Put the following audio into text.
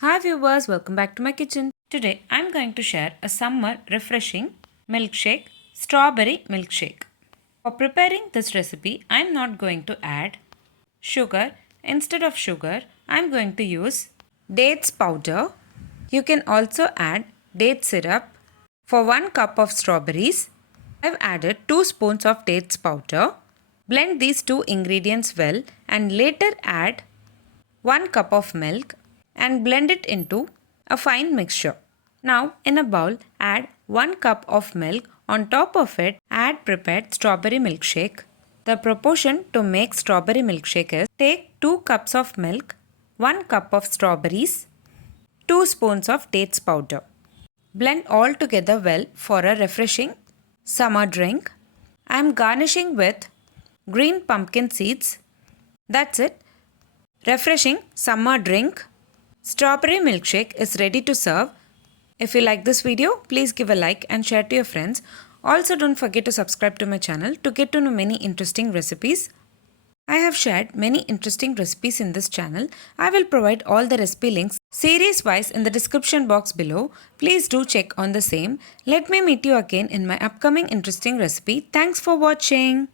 Hi viewers, welcome back to my kitchen. Today I'm going to share a summer refreshing milkshake, strawberry milkshake. For preparing this recipe, I'm not going to add sugar. Instead of sugar, I'm going to use dates powder. You can also add date syrup. For 1 cup of strawberries, I've added 2 spoons of dates powder. Blend these two ingredients well and later add 1 cup of milk and blend it into a fine mixture. Now in a bowl add 1 cup of milk. On top of it add prepared strawberry milkshake. The proportion to make strawberry milkshake is take 2 cups of milk, 1 cup of strawberries, 2 spoons of dates powder. Blend all together well for a refreshing summer drink. I am garnishing with green pumpkin seeds. That's it. Refreshing summer drink. Strawberry milkshake is ready to serve. If you like this video, please give a like and share to your friends. Also don't forget to subscribe to my channel to get to know many interesting recipes. I have shared many interesting recipes in this channel. I will provide all the recipe links series wise in the description box below. Please do check on the same. Let me meet you again in my upcoming interesting recipe. Thanks for watching.